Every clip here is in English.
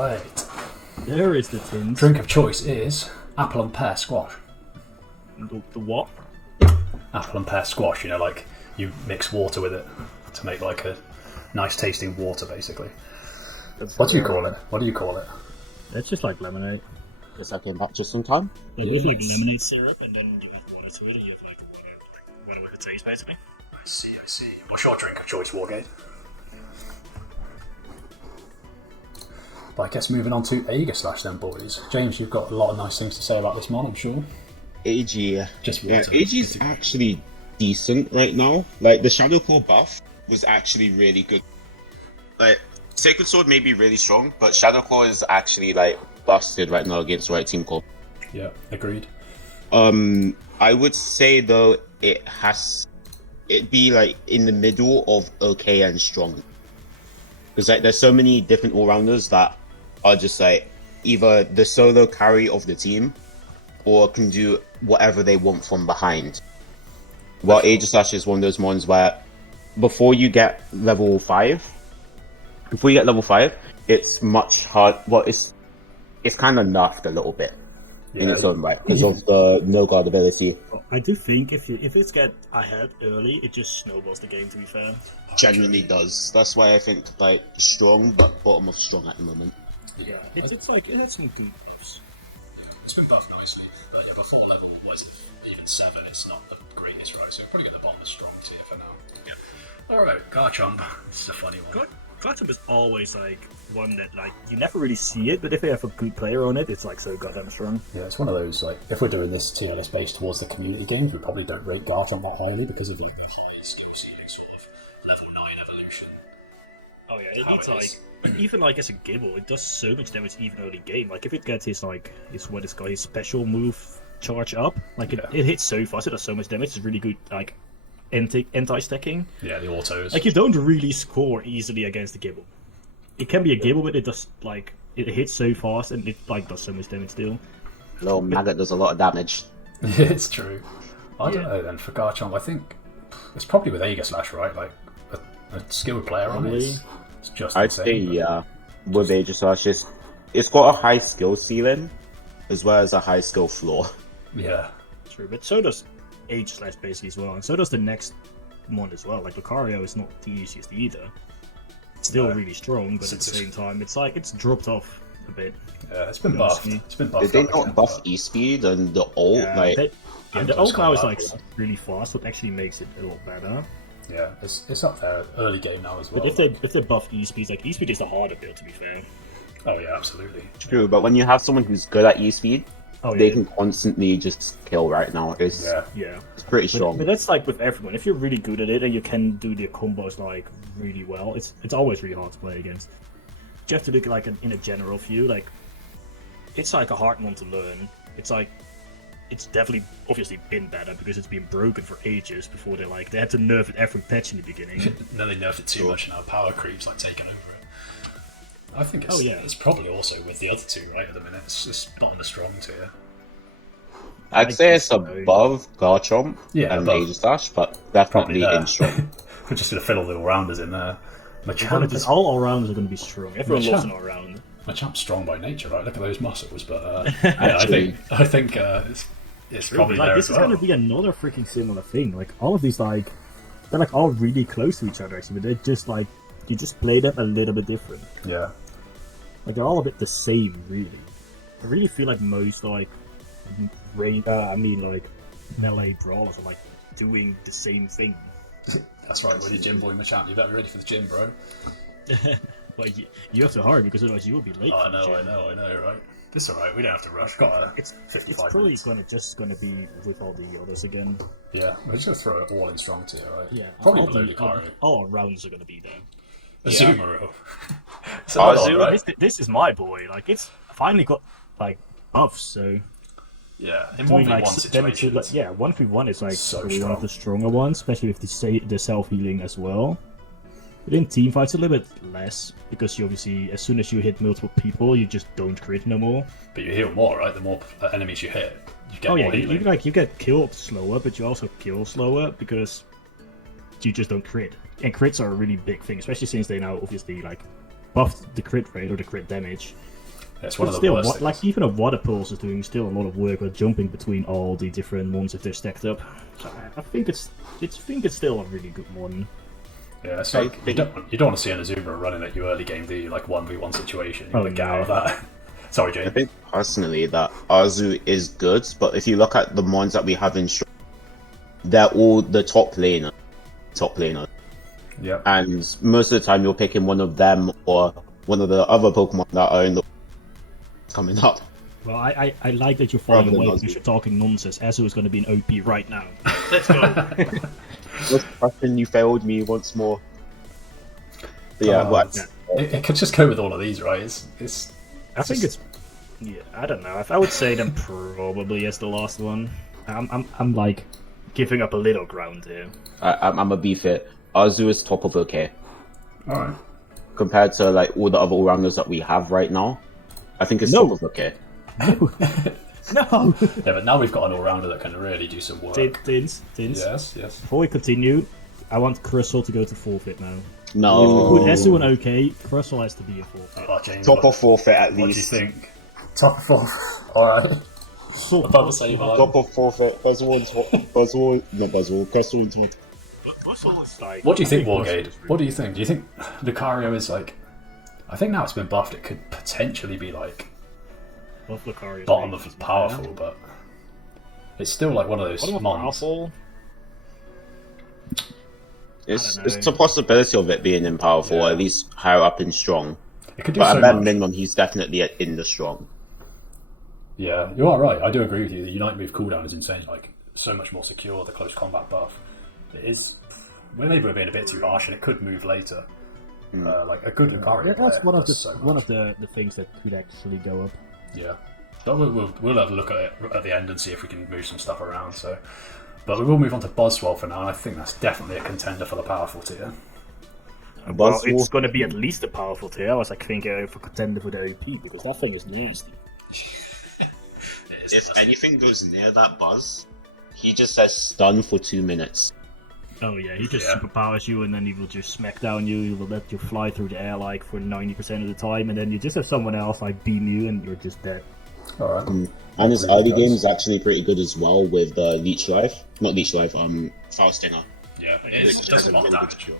right. There is the tint. Drink of choice is apple and pear squash. The what? Apple and pear squash, you know, like you mix water with it to make like a nice tasting water, basically. What do you call it? What do you call it? It's just like lemonade. Just like in batches sometime. It is like lemonade syrup, and then you have water to it, and you have like water with the taste, basically. I see. What's your drink of choice, Wargate? But I guess moving on to Aegislash then, boys. James, you've got a lot of nice things to say about this mon, I'm sure. Aegi, Just yeah, water. Aegi's actually decent right now. Like, the Shadow Claw buff was actually really good. Like, Sacred Sword may be really strong, but Shadow Claw is actually, like, busted right now against the right team core. Yeah, agreed. I would say, though, it'd be, like, in the middle of okay and strong. Because, like, there's so many different all-rounders that are just, like, either the solo carry of the team or can do whatever they want from behind. Well, Aegislash is one of those mons where before you get level 5, it's much hard. Well, it's kind of nerfed a little bit in its own right because of the no guard ability. I do think if it's get ahead early, it just snowballs the game. To be fair, Generally does. That's why I think like strong, but bottom of strong at the moment. yeah, it's like it had some good buffs. It's been buffed nicely, but yeah, before level, was it even 7, it's not the greatest, right? So probably get the bomb as strong tier for now. Yeah. Alright, Garchomp. This is a funny one. Garchomp is always like one that like you never really see it, but if they have a good player on it, it's like so goddamn strong. Yeah, it's one of those, like, if we're doing this tier list based towards the community games, we probably don't rate Garchomp that highly because of like the high skill ceiling sort of level 9 evolution. Oh yeah, How it's it like is. even like as a Gibble, it does so much damage even early game. Like if it gets his his special move charge up, like it hits so fast, it does so much damage. It's really good like anti-stacking. Yeah, the autos. Like you don't really score easily against the Gibble. It can be a Gibble, but it does like it hits so fast and it like does so much damage still. Little maggot does a lot of damage. It's true. I don't know then, for Garchomp, I think it's probably with Aegislash, right? Like, a skilled player on it. It's just I'd insane, say, yeah, with Aegislash, it's got a high skill ceiling as well as a high skill floor. Yeah. True, but so does Aegislash basically as well, and so does the next one as well. Like Lucario is not the easiest either. It's still really strong, but at the same time, it's like it's dropped off a bit. Yeah, it's been buffed. It's been buffed. Did they not buff E-Speed and the ult? The ult now is like really fast, what actually makes it a lot better. Yeah, it's up there early game now as well. But if they buff E-Speed, like E-Speed is the harder build to be fair. Oh yeah, absolutely. True, but when you have someone who's good at E-Speed, Oh, they yeah. can constantly just kill right now. It's pretty strong. But that's like with everyone. If you're really good at it and you can do the combos like really well, it's always really hard to play against. You have to look like in a general view, like it's like a hard one to learn. It's like it's definitely obviously been better because it's been broken for ages before they had to nerf it every patch in the beginning. Then they nerfed it too much and now power creep's like taken over it. I think it's probably also with the other two, right, at the minute. It's not in the strong tier. I'd say it's above Garchomp and Aegislash, but definitely in strong. We're just going to fill all the all-rounders in there. All all-rounders are going to be strong. Everyone loves an all-round. Machamp's strong by nature, right? Look at those muscles, but I think it's probably like, there this as is well. going to be another freaking similar thing. Like all of these, like they're like all really close to each other actually, but they're just like you just play them a little bit different. Yeah. Like they're all a bit the same, really. I really feel like most like melee brawlers are like doing the same thing. That's right. When you're gym boy Machamp, you better be ready for the gym, bro. Well, you have to hurry because otherwise you will be late. Oh, I know, right? It's alright, we don't have to rush. It's probably just gonna be with all the others again. Yeah, we're just gonna throw it all in strong tier, right? Yeah, probably below Lucario. All rounds are gonna be there. Azumarill. This is my boy. Like it's finally got like buffs, so yeah. In doing 1v1 like situations, 1v1 is like so one strong. of the stronger ones, especially with the self healing as well. But in team fights, a little bit less because you obviously, as soon as you hit multiple people, you just don't crit no more. But you heal more, right? The more enemies you hit, you get more healing. you get killed slower, but you also kill slower because you just don't crit. And crits are a really big thing, especially since they now obviously like buffed the crit rate or the crit damage. It's one But of the still, worst things. like even a water pulse is doing still a lot of work with jumping between all the different ones if they're stacked up. So I think it's still a really good one. Yeah, it's like you don't want to see an Azumarill running at you early game, do you? Like 1v1 situation. You want to get out of that. Sorry, Jay. I think personally that Arzu is good, but if you look at the mons that we have in strong, they're all the top laner. Yeah. And most of the time you're picking one of them or one of the other Pokemon that are in the coming up. Well, I like that you're falling Rather than away Ozzy. because you're talking nonsense. Azu is going to be an OP right now. Let's go. What's the question? You failed me once more. But yeah, what? It could just go with all of these, right? I think it's. Yeah, I don't know. I would say them probably as the last one. I'm like giving up a little ground here. I'm a beef it. Arzu is top of OK Alright. compared to like all the other all-rounders that we have right now. I think it's No. top of OK. No. No. Yeah, but now we've got an all-rounder that can really do some work. Tins. Yes. Before we continue, I want Crystal to go to forfeit now. No. If we put Azu in OK, Crystal has to be a forfeit. Oh, James, Top of forfeit at what do you least. think? Top of 4. Alright. About the same line. Top of forfeit. Buzzwole. Not Buzzwole. Crystal and top. What do you think, Wargate? What do you think? Do you think Lucario is like... I think now it's been buffed, it could potentially be like bottom of powerful, but it's still like one of those mons. It's a possibility of it being in powerful, or at least higher up in strong. It could do But so at that much. minimum, he's definitely in the strong. Yeah, you are right. I do agree with you. The Unite move cooldown is insane. Like, so much more secure, the close combat buff. It is... We're maybe being a bit too harsh, and it could move later. Like, a good Lucario That's player one of does so one much. of the things that could actually go up. Yeah. But we'll have a look at it at the end and see if we can move some stuff around. So, but we will move on to Buzzwole for now, and I think that's definitely a contender for the powerful tier. Well, Buzzwole- it's going to be at least a powerful tier. I was like thinking for contender for the OP because that thing is nasty. If anything goes near that Buzz, he just says stun for 2 minutes. Oh yeah, he just Yeah. superpowers you and then he will just smack down you. He will let you fly through the air like for 90% of the time, and then you just have someone else like beam you and you're just dead. Alright. And his Really early does. game is actually pretty good as well with Leech Life. Not Leech Life, Foul Stinger. Yeah, it does a lot of damage.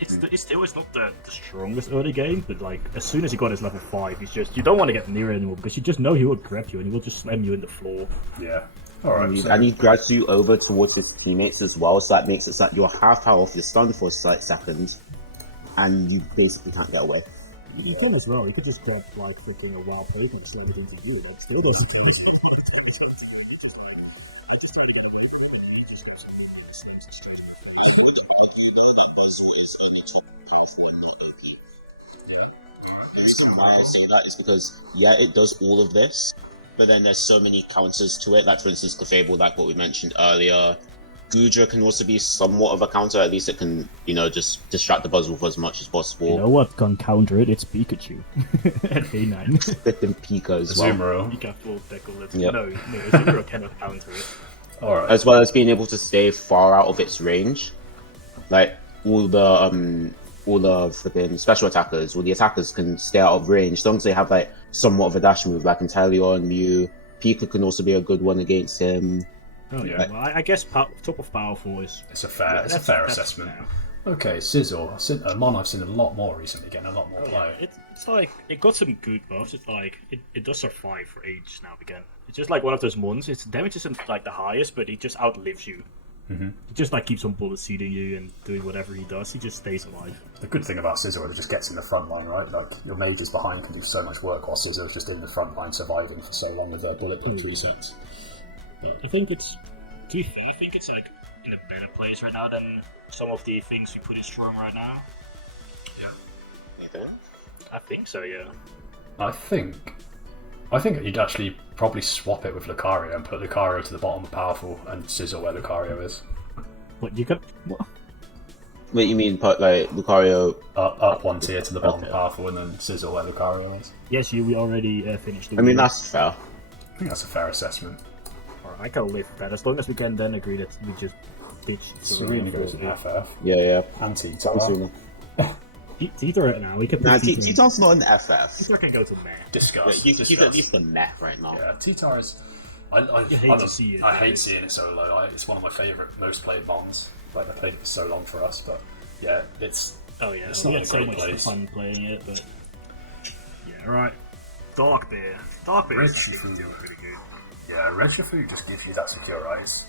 It's still not the strongest early game, but like as soon as he got his level 5, he's just you don't want to get near anymore because you just know he will grab you and he will just slam you in the floor. Yeah. Alright. And he drags you over towards his teammates as well, so that makes it so that you're half health, you're stunned for like seconds, and you basically can't get away. You can as well. You could just grab like freaking a wild Pokemon and send it into you. That still doesn't The reason why I say that is because, yeah, it does all of this, but then there's so many counters to it. Like, for instance, Clefable, like what we mentioned earlier. Gudra can also be somewhat of a counter. At least it can, just distract the Buzzwole as much as possible. You know what can counter it? It's Pikachu. At A9. Fit them Pika as well. Azumarill. Pika full tackle. Yep. No, Azumarill cannot counter it. Alright. As well as being able to stay far out of its range. Like, all the flipping special attackers, all the attackers can stay out of range as long as they have like somewhat of a dash move, like Inteleon, Mew. Pika can also be a good one against him. Oh yeah, Yeah. well, I guess top of powerful is... It's a fair that's assessment. fair. Okay, Scizor. A mon I've seen a lot more recently, getting a lot more play. It's like, it got some good buffs. It's like, it does survive for ages now again. It's just like one of those ones. Its damage isn't like the highest, but he just outlives you. Mm-hmm. He just like keeps on bullet seeding you and doing whatever he does. He just stays alive. The good thing about Scizor is it just gets in the front line, right? Like, your mages behind can do so much work while Scizor is just in the front line surviving for so long with their bulletproof resets. But I think it's, to be fair, I think it's like in a better place right now than some of the things we put in strong right now. Yeah. I think so, yeah. I think you'd actually probably swap it with Lucario and put Lucario to the bottom of powerful and Scizor where Lucario is. What you got? What? Wait, you mean put like Lucario? Up one tier to the bottom Okay. of powerful and then Scizor where Lucario is. Yes, we already finished. I mean, that's fair. I think that's a fair assessment. Alright, I can live with that as long as we can then agree that we just ditch. Serena goes in FF. Yeah. Anti Sounds sooner. Tito right now. We can put Nah, Tito. Titan's not an FF. Tito can go to meh. Disgust. He's at least a meh right now. Yeah, Titar is. I hate to see it. I hate seeing it solo. It's one of my favourite, most played mons. Like I played it for so long for us, but yeah, it's. Oh yeah, it's we not had a so great much place. fun playing it, but yeah, right. Dark Bear is Urshifu. still pretty good. Yeah, Urshifu just gives you that secure eyes.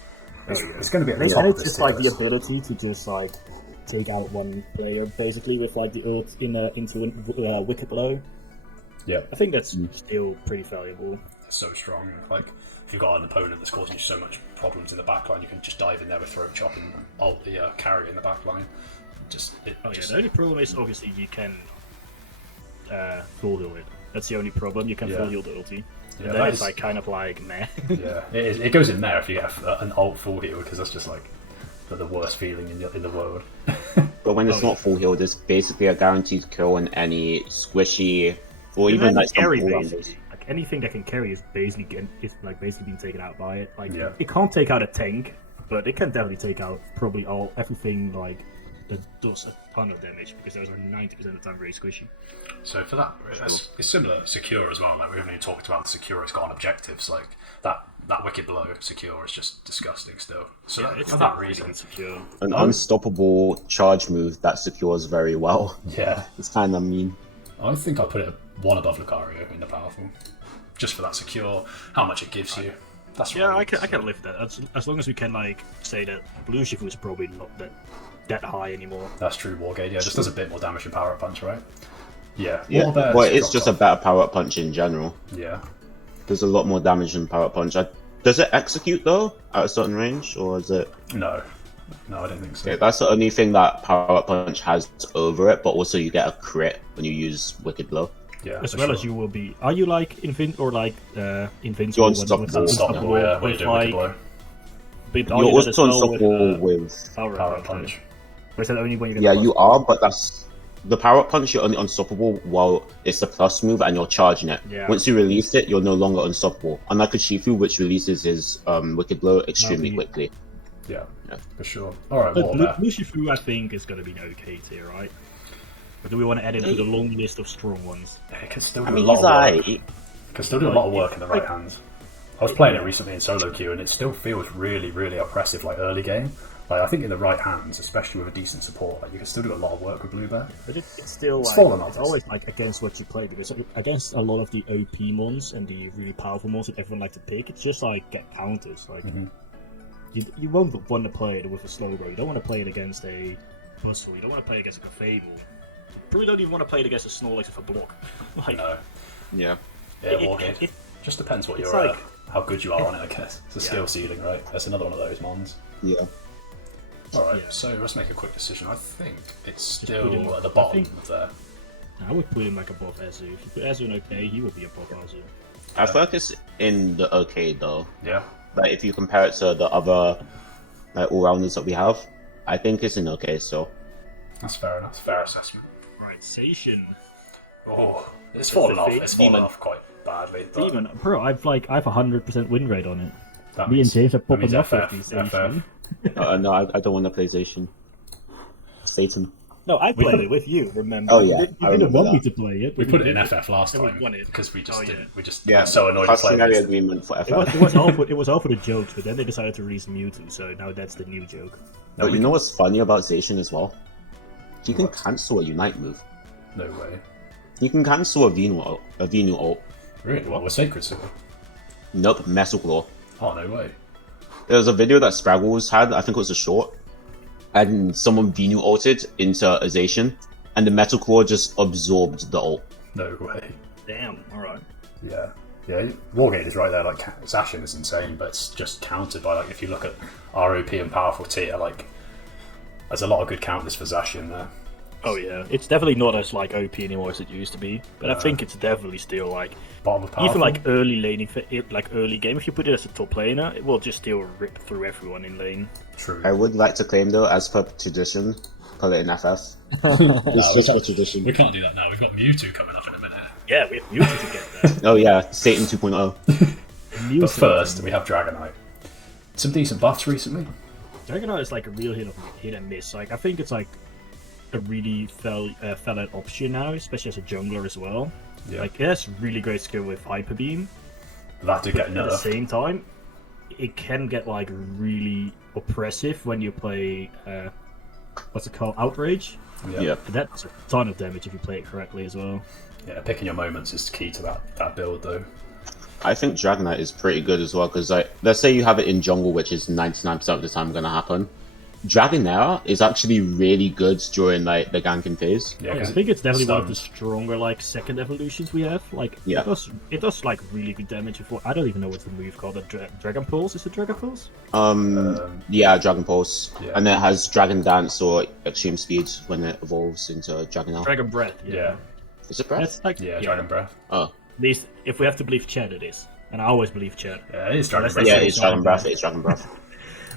It's, Oh, yeah. it's going to be at the And top of it's this just like the tier list. ability to just like take out one player basically with like the ult into Wicked Blow. Yeah, I think that's still pretty valuable. it's so strong. Like if you've got an opponent that's causing you so much problems in the backline, you can just dive in there with throat chop and ult the carry in the backline. The only problem is obviously you can full heal it. That's the only problem. You can full heal the ulti. Yeah, And then it's like kind of like meh. Yeah, it goes in there if you get an ult full heal, because that's just like the worst feeling in the world. But when it's not full healed, it's basically a guaranteed kill on any squishy or even like some carry all-rounders. basically. Like anything that can carry is basically being taken out by it. Like Yeah. it can't take out a tank, but it can definitely take out probably everything like that does a ton of damage, because those are 90% of the time very squishy. So for that, it's similar secure as well. Like we haven't even talked about the secure. It's got on objectives like that wicked blow secure is just disgusting still. So It's for not that really reason, secure. An unstoppable charge move that secures very well. yeah, It's kind of mean. I think I put it one above Lucario in the powerful, just for that secure. How much it gives you. That's Yeah, right. I can live with that. As long as we can like say that Blue Shifu is probably not that high anymore. That's true. Wargate, yeah, just does a bit more damage than Power Up Punch, right? Yeah, Yeah, Water Bear well, has it's dropped just a off. better power-up punch in general. Yeah, There's a lot more damage than power-up punch. Does it execute though at a certain range, or is it? no, I don't think so. Okay, that's the only thing that power-up punch has over it. But also, you get a crit when you use Wicked Blow. Yeah, As for well sure. as you will be. Are you like invincible? You're With unstoppable. Unstoppable, yeah, when you with do like, Wicked Blow. but are You're you that as also well unstoppable with, with. Power Power Up Up Punch. Or is that only when you get Yeah, the you plus? are, but that's the power-up punch. You're only unstoppable while it's a plus move and you're charging it. Yeah. Once you release it, you're no longer unstoppable. Unlike Urshifu, which releases his Wicked Blow extremely That'll be- quickly. Yeah, Yeah. for sure. All right, But Water Blue Bear. Shifu, I think, is going to be an okay tier, right? But do we want to add it to the long list of strong ones? It can still do I a mean, lot he's of work. alright. It can still do a lot of work in the right hands. I was playing it recently in solo queue, and it still feels really, really oppressive, like early game. Like I think in the right hands, especially with a decent support, like you can still do a lot of work with Blue Bear. But it's still It's like fallen off. it's always like against what you play, because against a lot of the OP mons and the really powerful mons that everyone likes to pick, it's just like get counters. Like you won't want to play it with a Slowbro. You don't want to play it against a Buzzwole. You don't want to play it against a Fable. You probably don't even want to play it against a Snorlax with a block. Like No, Yeah. yeah, it- Wargate. it- Just depends what it's you're, like- how good you are on it. I guess it's a skill ceiling, right? That's another one of those mons. Yeah. All right, Yeah. so let's make a quick decision. I think it's put still him- at the I bottom think- of there. I would put him like above Azu. If you put Azu in okay, he will be above Azu. I feel like it's in the okay though. Yeah, Like if you compare it to the other like all-rounders that we have, I think it's in okay. So that's fair enough. Fair assessment. Right, Zacian. Oh, it's fallen the off. big It's fallen demon. off quite badly. But Demon, bro, I have 100% win rate on it. that Me means- and James are that popping means off with FF, these FF. Zacian. no, I don't want to play Zacian. Satan. No, I played it with you. Remember? Oh, yeah, you I didn't remember want me that. to play it. We but put you it in did. FF last And we time won it. because we just Oh, yeah. didn't. We just Yeah, were so annoyed to play customary against it. agreement for FF. It was all for the jokes, but then they decided to release Mewtwo, so now that's the new joke. No, But we you know what's funny about Zacian as well? He can cancel a Unite move. No way. He can cancel a Venu ult. Really? What was Sacred Sword? Nope, Metal Claw. Oh no way. There was a video that Spraggles had, I think it was a short, and someone Venu ulted into a Zacian, and the Metal Claw just absorbed the ult. No way. Damn, alright. Yeah. Yeah, Wargate is right there. Like Zacian is insane, but it's just countered by like if you look at ROP and powerful tier, like there's a lot of good counters for Zacian there. Oh yeah, it's definitely not as like OP anymore as it used to be, but I think it's definitely still like Bottom of powerful. even like early laning, like early game. If you put it as a top laner, it will just still rip through everyone in lane. True. I would like to claim though, as per tradition, put it in FF. It's just for tradition. We can't do that now. We've got Mewtwo coming up in a minute. Yeah, we have Mewtwo to get there. Oh yeah, Satan 2.0. Mewtwo. But first, we have Dragonite. Some decent buffs recently. Dragonite is like a real hit and miss. Like I think it's like a really valid option now, especially as a jungler as well. Yeah. Like, it has really great skill with Hyper Beam. That did get At the nerfed. same time, it can get like really oppressive when you play what's it called, Outrage. Yeah. And that's a ton of damage if you play it correctly as well. Yeah, picking your moments is key to that build though. I think Dragonite is pretty good as well, because like, let's say you have it in jungle, which is 99% of the time going to happen. Dragonair is actually really good during like the ganking phase. Yeah, I 'cause think it's definitely one of the stuns. stronger like second evolutions we have. Like Yeah. it does like really good damage before. I don't even know what's the move called. The Dragon Pulse, is it Dragon Pulse? Yeah, Dragon Pulse, Yeah. and then it has Dragon Dance or Extreme Speed when it evolves into Dragonair. Dragon Breath. Yeah. Is it Breath? That's like Yeah, Dragon Breath. Oh, At least if we have to believe Chad, it is. And I always believe Chad. Yeah, it is Dragon Unless Breath. they yeah, say it's something Dragon Breath. bad. It's Dragon Breath.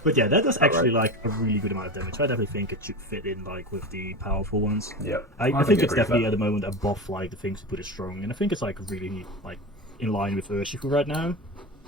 But yeah, that does actually right. like a really good amount of damage. So I definitely think it should fit in like with the powerful ones. Yeah. I think it's agree with definitely that. at the moment above like the things to put it strong, and I think it's like really like in line with Urshifu right now,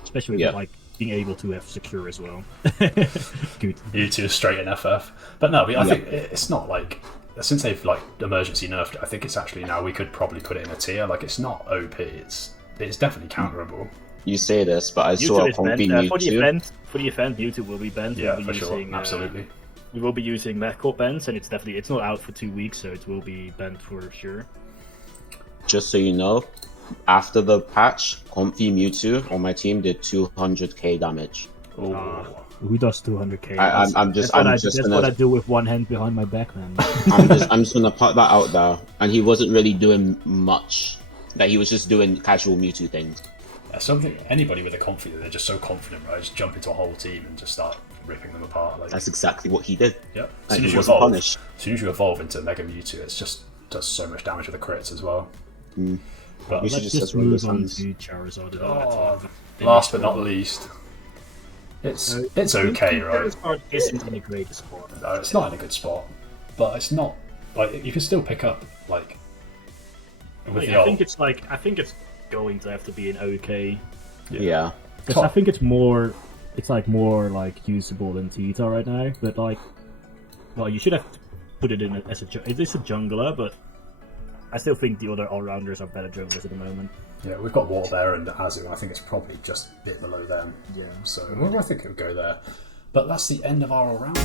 especially with Yeah. like being able to have secure as well. Good. Mewtwo is straight in FF. But no, I think it's not like, since they've like emergency nerfed it, I think it's actually now we could probably put it in a tier. Like it's not OP, it's definitely counterable. You say this, but I saw Mewtwo a is comfy banned. For the Mewtwo. event, Mewtwo will be banned. Yeah, we'll be for using, sure. Absolutely. We will be using Mechcore bans, and it's not out for 2 weeks, so it will be banned for sure. Just so you know, after the patch, comfy Mewtwo on my team did 200k damage. Oh. Who does 200k? I'm just That's gonna what I do with one hand behind my back, man. I'm just gonna put that out there. And he wasn't really doing much. That he was just doing casual Mewtwo things. Something anybody with a confidence, they're just so confident, right? Just jump into a whole team and just start ripping them apart. Like, That's exactly what he did. yep. As Like, soon as he you wasn't evolve, punished. as soon as you evolve into Mega Mewtwo, it's just does so much damage with the crits as well. But We should Let's just just roll move those on hands. to Charizard. last but not least, it's okay, right? Charizard isn't in a great spot. No, it's not in a good spot, but it's not like you can still pick up like with Like, the I old. think it's going to have to be an okay. Yeah. Because I think it's more like usable than Tita right now. But like, well, you should have put it in as it is a jungler, but I still think the other all-rounders are better junglers at the moment. Yeah, we've got War there and Azu, and I think it's probably just a bit below them. Yeah. So I think it'll go there. But that's the end of our all round.